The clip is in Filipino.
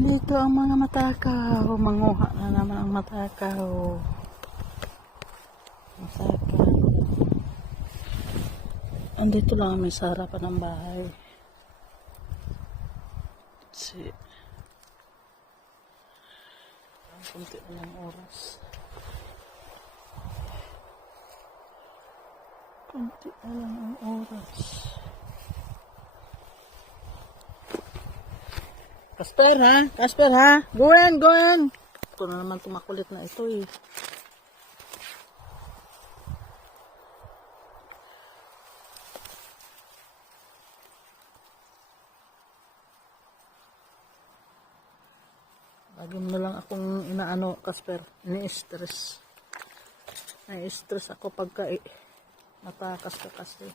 Andito ang mga matakaw. Manguha na naman ang matakaw. Masaka. Andito lang may sa harapan ng bahay. Let's see. Ang kunti na lang oras. Kunti na lang ang oras. Casper ha? Casper ha? Go in, go in! Ito na naman tumakulit na ito eh. Lagi mo na lang akong inaano, Casper. Ini-stress. Nai-stress ako pagka matakas ka kasi.